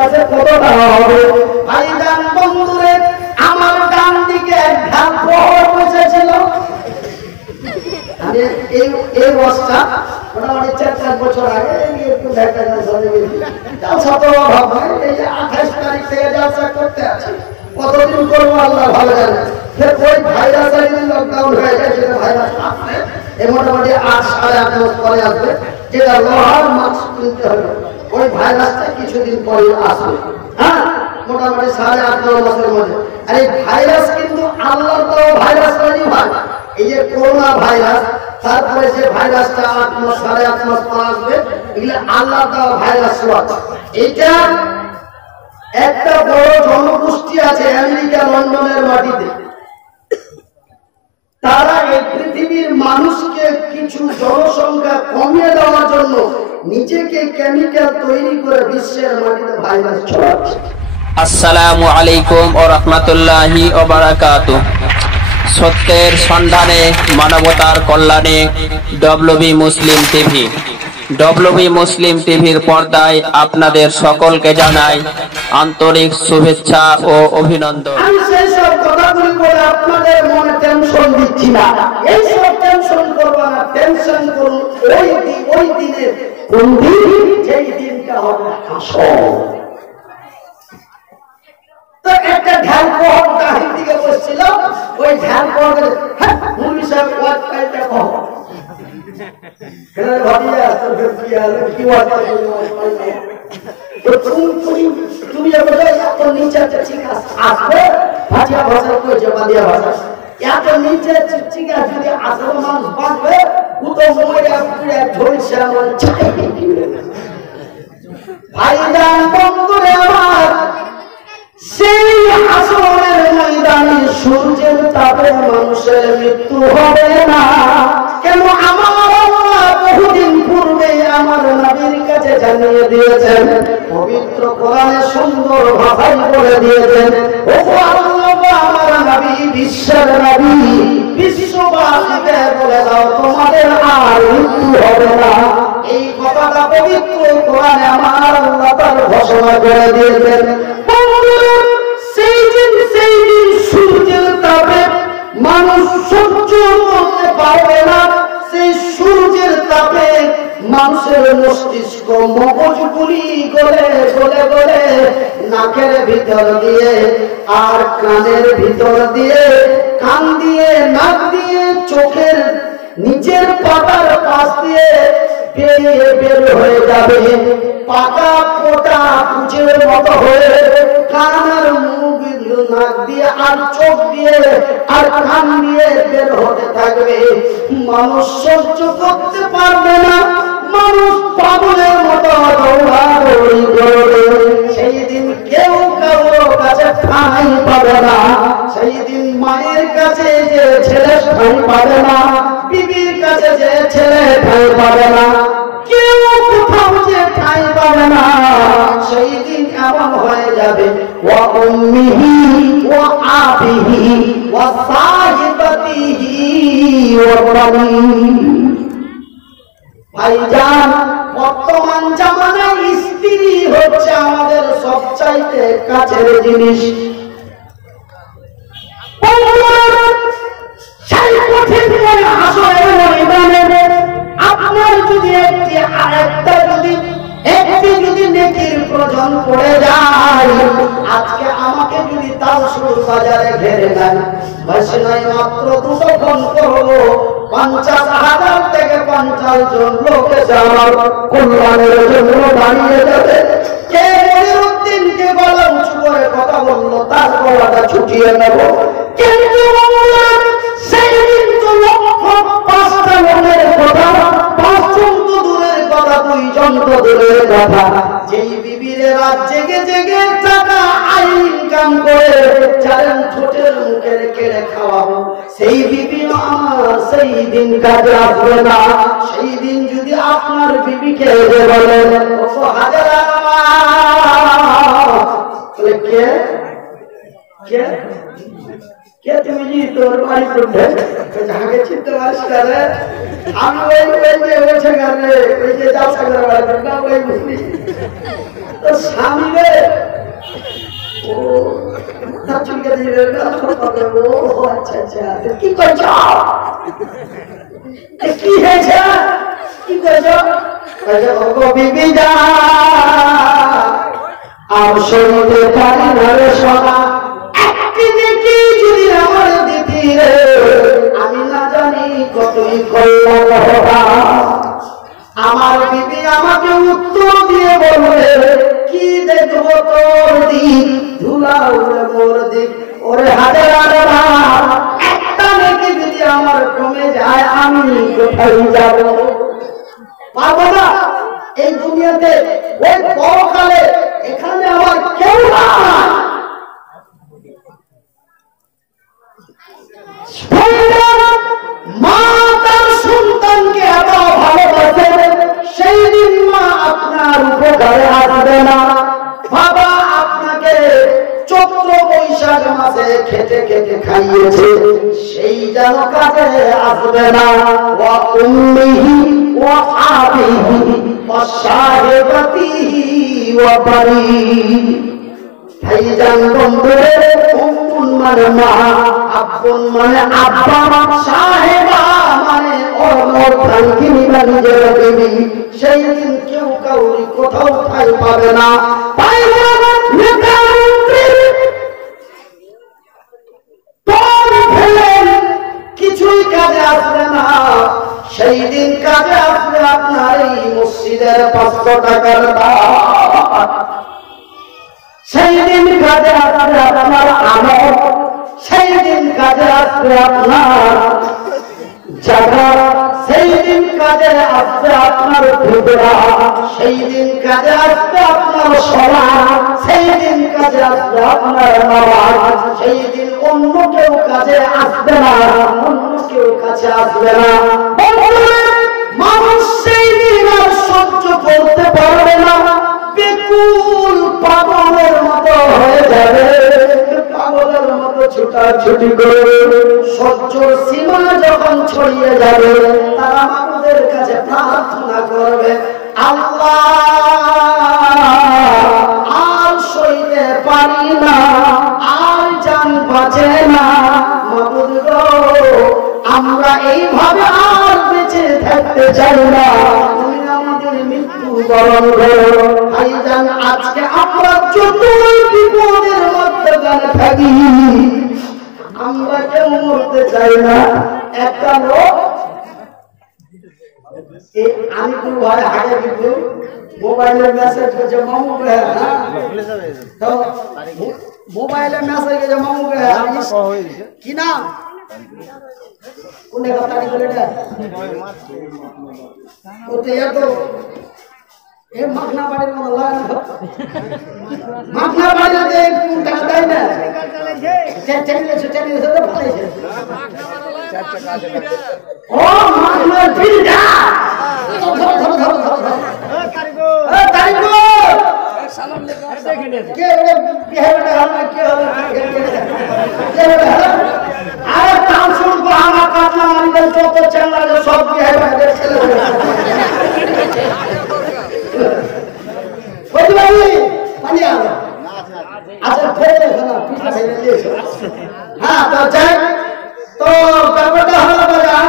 কতটা হবে ভাইজান বন্ধুরে, আমার ডান দিকে এক ঢাল প্রহর বসেছিল। আমি এই বস্তা মোটামুটি 4-5 বছর আগে একটু দেখা ভাব এই যে 28 তারিখ থেকে জলসা করতে আছে, কতদিন করবো আল্লাহ ভালো জানে। ওই ভাইরাস লকডাউন হয়ে যায়, যেটা ভাইরাস আসবে এই মোটামুটি 8-8.5 মাস পরে আসবে, যেটা লোহার মাস্ক কিনতে হবে। ওই ভাইরাসটা কিছুদিন পরে আসবে, হ্যাঁ, মোটামুটি 8.5-9 মাসের মধ্যে। আর এই ভাইরাস কিন্তু আল্লাহর তো ভাইরাস তৈরি হয়, এই যে করোনা ভাইরাস, তারপরে যে ভাইরাসটা 8 মাস 8.5 মাস পর আসবে, এগুলো আল্লাহর দেওয়া ভাইরাস। এটা একটা বড় জনগোষ্ঠী আছে আমেরিকা লন্ডনের মাটিতে, তারা এই পৃথিবীর মানুষকে কিছু জনসংখ্যা কমিয়ে দেওয়ার জন্য নিজেকে কেমিক্যাল তৈরি করে বিশ্বের মাটিতে ভাইরাস ছড়াচ্ছে। আসসালামু আলাইকুম ওয়া রাহমাতুল্লাহি ওয়া বারাকাতুহু। সত্যের সন্ধানে মানবতার কল্যাণে ডব্লিউবি মুসলিম টিভি। ডব্লিউবি মুসলিম টিভির পর্দায় আপনাদের সকলকে জানাই আন্তরিক শুভেচ্ছা ও অভিনন্দন। আমি সেই সব কথাগুলি বলে আপনাদের মনে টেনশন দিচ্ছি না, এই সব টেনশন করবা না, টেনশন করুন ওই দিনের কোন দিন, যেই দিনটা হবে আসল। তো একটা ধ্যান পড় দাহির দিকে বসছিল, ওই ধ্যান পড় মুরগি সাহেব ওয়াজ কাইটা কহ এখানে ভাবিয়া আসতে কি আর কি ওয়াজ তো তুমি এত নিচে ঠিক আসবে ভাজিয়া ভাষা কইছে বাদিয়া ভাষা, এত নিচে চিচিকা যদি আসল মানুষ বাঁচবে ও তো মরে পুরে ঝলছে আমার চাই। ভাইজান বন্ধুরে আমার, সেই আসরের ময়দানে সূর্যের তাপে মানুষের মৃত্যু হবে না। কেন? আমার আল্লাহ বহুদিন পূর্বে আমার নবীর কাছে জানিয়ে দিয়েছেন, পবিত্র কোরআনে সুন্দর ভাষায় বলে দিয়েছেন, ও আল্লাহ আমার নবী, বিশ্বের নবী, বিশ্ববাসীকে বলে দাও তোমাদের আর মৃত্যু হবে না। এই কথাটা পবিত্র কোরআনে আমার আল্লাহ তার ঘোষণা করে দিয়েছেন। সেই দিন সূর্যের তাপে মানুষ সহ্য করতে পারবে না। সেই সূর্যের তাপে মানুষের মস্তিষ্ক মগজগুলি গলে গলে গলে নাকের ভিতর দিয়ে আর কানের ভিতর দিয়ে, কান দিয়ে, নাক দিয়ে, চোখের নিচের পাতার পাশ দিয়ে বেরিয়ে বের হয়ে যাবে, পাকা পোটা কুচের মতো হয়ে কান আর মুখ, নাক দিয়ে আর চোখ দিয়ে আর কান দিয়ে বের হতে থাকবে। মানুষ সহ্য করতে পারবে না, মানুষ পাগলের মতো দৌড়াদৌড়ি করবে। সেই দিন কেউ কারোর কাছে ঠাঁই পাবে না, সেই দিন মায়ের কাছে যে ছেলে ঠাঁই পাবে না, বিবির কাছে যে ছেলে ঠাঁই পাবে না, কেউ কোথাও যে ঠাঁই পাবে না। সেই দিন এমন হয়ে যাবে, ওয়া উম্মিহি ওয়া আবিহি ওয়া সাহিবাতিহি ওয়া বানিহি। ভাইজান, বর্তমান জামানায় স্ত্রী হচ্ছে আমাদের সবচাইতে কাছের জিনিস। সেই কঠিন আসরের ময়দানে আপনার যদি একটি যদি নেকির প্রয়োজন পড়ে যায়, আজকে আমাকে যদি তাওসুর বাজারে ঘেরে নেন, বেশি নয় মাত্র 2 ফোন করবো, 50,000 থেকে 50 জন লোক এসে আমার কল্যাণের জন্য দাঁড়িয়ে যাবে। কে মনিরুদ্দিনকে গলা উঁচু করে কথা বললো, তার গলাটা ছুটিয়ে নেব। কিন্তু সেই দিন তো 5টা লোকের কথা, 5 জন তো দূরের কথা, 2 জন তো দূরের কথা। যেই বিবির রাত জেগে জেগে টাকা ইনকাম করে যারেন ছোটের মুখের কেড়ে খাওয়াবো, সেই বিবি আমার সেই দিন কাজে আসবে না। সেই দিন যদি আপনার বিবিকে বলেন, ও হাজারা কে কে কে তুমি জি তোর বাড়ি করবে যাকে চিনতে পারিস রে, আমি ওই যে যাও সাগর বাড়ি ওই মুসলিম তো স্বামী রে আচ্ছা আচ্ছা কি করছ কি হয়েছে কি করছ বিবি যা আর শুনতে পারি না রে সোনা একদিনে কি যদি আমার দিদি রে আমি না জানি কতই করলাম আমার বিবি আমাকে উত্তর দিয়ে বলবে কি দেখবো তোর দিক ধুলা উড়ে মোর দিক ওরে হাজার একটা নাকি যদি আমার কমে যায় আমি কোথায় যাব পারবো না এই দুনিয়াতে ওই পরকালে এখানে আমার কেউ নাই মা তার সন্তানকে এত ভালোবাসে সেই দিন মা আপনার উপকারে আসবে না বাবা আপনাকে চৈত্র বৈশাখ মাসে খেতে খেতে খাইয়েছে সেই যেন কাজে আসবে না ওয়া উম্মিহি ওয়া আবিহি ওয়া সাহিবাতিহি ওয়া বানি ভাইজান বন্ধুরে উম্মুন মানে মা আব্বুন মানে আব্বা সাহেবা মানে ওর ভাঙ্গিনী বা নিজের বিবি সেই দিন কেউ কাউরি কোথাও ঠাই পাবে না কিছুই কাজে আসবে না সেই দিন কাজে আসবে আপনার এই মসজিদের 500 টাকার দাম সেই দিন কাজে আসবে আপনার আমল সেই দিন কাজে আসবে আপনার জায়গা সেই দিন কাজে আসবে আপনার ভুবরা সেই দিন কাজে আসবে আপনার সলা সেই দিন কাজে আসবে আপনার নামাজ সেই দিন অন্য কেউ কাজে আসবে না অন্য কেউ কাছে আসবে না মানুষ সেই দিন আর সহ্য করতে পারবে না বিপুল পাগলের মতো হয়ে যাবে পাগলের মতো ছুটাছুটি করবে সহ্যর সীমা যখন ছড়িয়ে যাবে তারা আমাদের কাছে প্রার্থনা করবে আল্লাহ আর সইতে পারি না আর জান বাঁচে না মাবুদ গো আমরা এইভাবে আর বেঁচে থাকতে চাই না মৃত্যুবরণ করো ভাইজান আজকে আমরা যতই বিপদের মধ্যে থাকি আমরা কেউ মরতে চাই না একটা লোক আমি তো ভাই আগে কিন্তু মোবাইলে মেসেজ করছে মামু তো মোবাইলে মেসেজ করছে মামু কি না কোন তারিখ বলে মাখনা বাড়ির মতো মাখনা বাড়িতে টাকা দেয় না ও মাখনা আর কাম শুনবো আমার কাটনা মারিদের যত চ্যাংলা সব বিহারের ছেলে হ্যাঁ তো যাই তো ব্যাপারটা হলো বাজান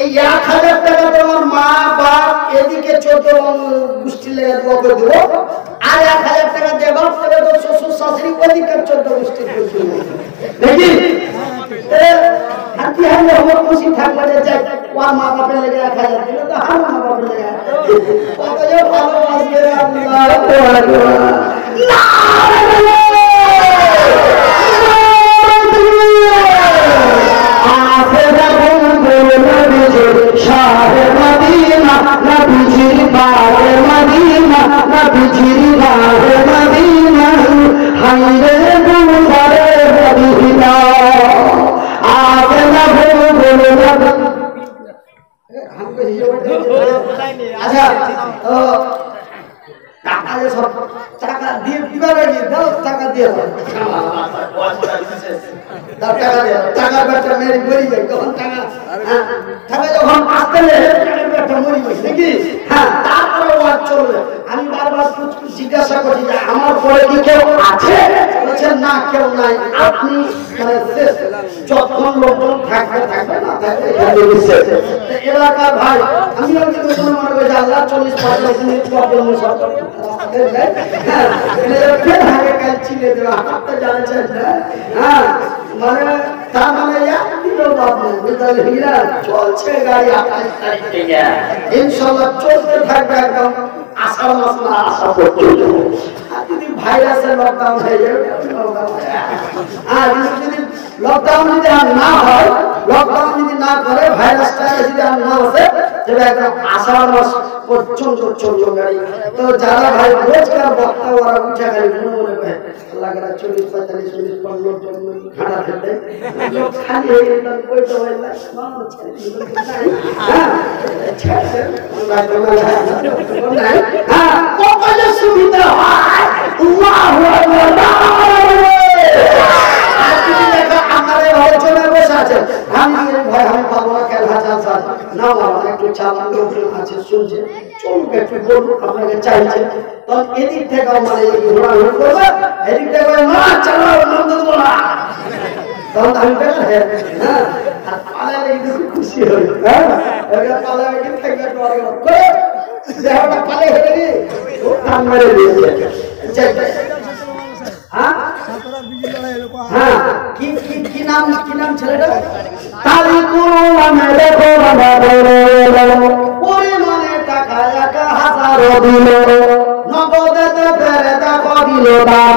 এই 1000 টাকা তোমার মা বাপ এদিকে 14 গোষ্ঠী লেগে করে দেবো আর 1000 টাকা দেবো তবে তো শ্বশুর শাশুড়ি ওদিকে 14 গোষ্ঠী দেখি হাতি হাতে আমার খুশি থাকবে যে যাই ওর মা বাপের লেগে 1000 দিল তো আমার মা বাপের লেগে কত যে ভালোবাসবে আচ্ছা টাকা সব টাকা দিয়ে দিবার আগে দাও টাকা দিয়ে দাও টাকা দিয়ে টাকা বেটা মেরে মরি যায় তখন টাকা টাকা যখন আসতে টাকা বেটা মরি যায় নাকি হ্যাঁ তারপরে ওয়াজ চলবে আমি বারবার জিজ্ঞাসা করছি যে আমার পরে কি কেউ আছে দেখছেন না কেউ নাই, আপনি মানে যখন লোকজন থাকবে থাকবে না থাকবে এলাকার ভাই, আমি মনে করি আল্লাহ 40-45 মিনিট পর মানে তার মানে চলছে গাড়ি 28 তারিখ থেকে ইনশাআল্লাহ চলতে থাকবে একদম আষাঢ় মাস না আশা পর্যন্ত। আর যদি ভাইরাসের লকডাউন হয়ে যাবে, আর যদি লকডাউন যদি আর না হয়, লকডাউন যদি না করে, ভাইরাসটা যদি আর না আসে, তবে একদম আষাঢ় মাস পর্যন্ত চলবে গাড়ি। তো যারা ভাই রোজকার বক্তা ওরা উঠে গাড়ি মনে মনে করে আল্লাহ 40-45 মিনিট পর লোকজন খানা খেতে খালি হয়ে গেলে কইতে হয় না কত সুবিধা হয়। আল্লাহু আকবার। আলোচনা বসে আছে, আমি ভাই আমি পাবো না কেন হাজার না বাবা একটু চালান লোকজন আছে শুনছে, চলুক একটু বলুক আপনাকে চাইছে, তখন এদিক থেকে মানে ঘোরাঘুরি করবে, এদিক থেকে না চালাও নন্দ দেবো না, তখন আমি হ্যাঁ আর পালালে কিন্তু খুশি হই। হ্যাঁ পালালে কিন্তু থাকবে দেহটা পালে হয়ে গিয়ে কান মেরে দিয়েছে। কি নাম ছেলেটা? পরিমাণে টাকা 1000 দিল, নগদেতে ফেরে দেখো দিল দাম,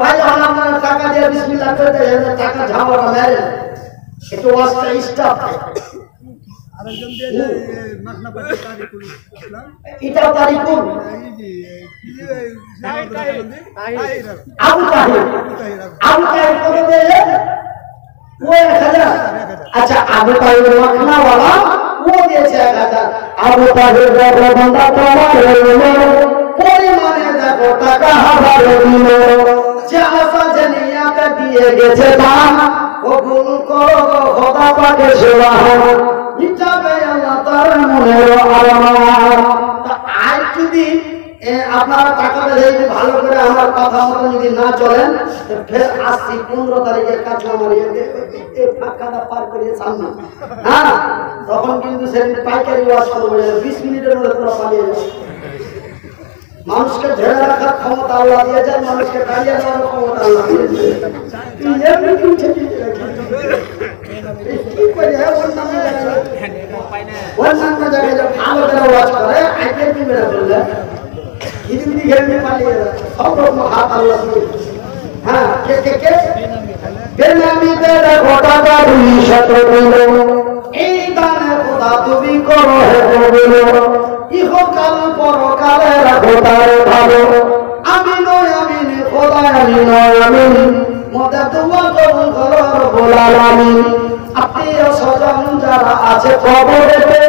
ভাই আপনার টাকা দিয়ে বিসমিল্লাহ করতে টাকা ঝামেলা মেরে একটু ওয়াজটা স্টপ। এটাও তারিকুল আবু তাহির কত দিয়েছে? ও 1000। আচ্ছা আবু তাহির মাখনাওয়ালা ও দিয়েছে 1000। আবু তাহির বান্দা তোমার পরিমাণে দেখো টাকা 1000 দিল, যে আশা জানিয়াতে দিয়ে গেছে দাম, ও গুণ করো খোদা পাকের সেবা মিটাবে আল্লাহ তার মনের আরাম। আজ যদি আপনারা টাকাটা যদি ভালো করে আমার কথা মতো যদি না চলেন, ফের আসছি 15 তারিখে কাঁচা মারিয়ে ফাঁকাটা পার করিয়ে সামনে। হ্যাঁ তখন কিন্তু সেদিন পাইকারি ওয়াশ করবো, 20 মিনিটের মধ্যে তোরা পালিয়ে যাবে। মানুষকে ধরে রাখার ক্ষমতা আল্লাহ দিয়েছেন, মানুষকে দাঁড়িয়ে দেওয়ার ক্ষমতা আল্লাহ দিয়েছেন। অন্যান্য জায়গায় ভালো করে ওয়াজ করে আইপিএল টিম মেরে চললে হিন্দি ঘেরে পালিয়ে সব রকম হাত আল্লাহ দিয়ে। হ্যাঁ কে বেনামিতে দেখো টাকা 200 দিল, এই দানে খোদা তুমি করো হে কবুল, ইহকাল পরকালে রাখো তার ভালো, আমি নয় আমি খোদা আমি নয় আমি, মদে দোয়া কবুল করো রব্বুল আলামিন। আত্মীয় স্বজন যারা আছে কবরেতে